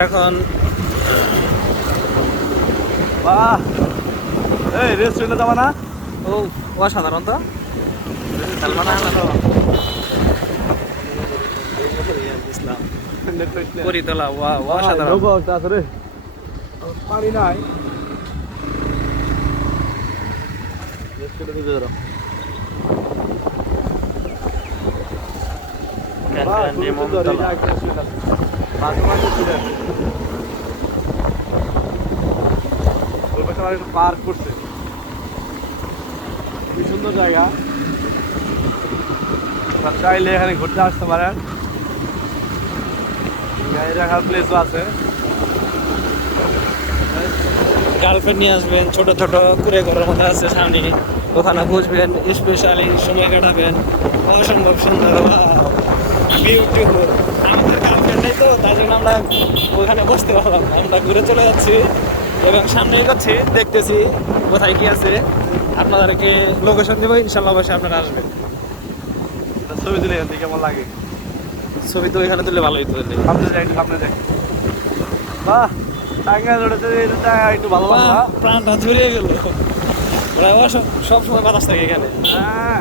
এখন বাহ এই রেস্টুরেন্টে যাবা না? ও অসাধারণ তো। পরিতলা ওয়া অসাধারণ পানি নাই। রেস্টুরেন্টে দাও বাহ, খুবই সুন্দর, এই যে একটা রেস্টুরেন্ট একটা পার্ক করছে খুবই সুন্দর জায়গা চাইলে এখানে ঘুরতে আসতে পারেন গাড়ি রাখার প্লেসও আছে গার্লফ্রেন্ড নিয়ে আসবেন ছোট ছোট কুড়ে ঘরের মধ্যে আছে সামনে ওখানে বসবেন স্পেশালি সময় কাটাবেন অসম্ভব সুন্দর বিউটিফুল আমাদের নেই তো তাই জন্য আমরা ওখানে বসতে পারলাম আমরা ঘুরে চলে যাচ্ছি এবং সামনে এগোচ্ছি দেখতেছি কোথায় কি আছে। আপনাদেরকে লোকেশন দেবো ইনশাল্লাহ অবশ্যই আপনারা আসবেন। ছবি তুলে এখান কেমন লাগে। ছবি তো এখানে তুললে ভালোই তুলে সামনে যাই সামনে যাই। বাহ টাঙ্গা এই একটু ভালো লাগল প্রাণটা জুড়িয়ে গেল। ওরা সব সময় বাতাস থাকে এখানে। হ্যাঁ।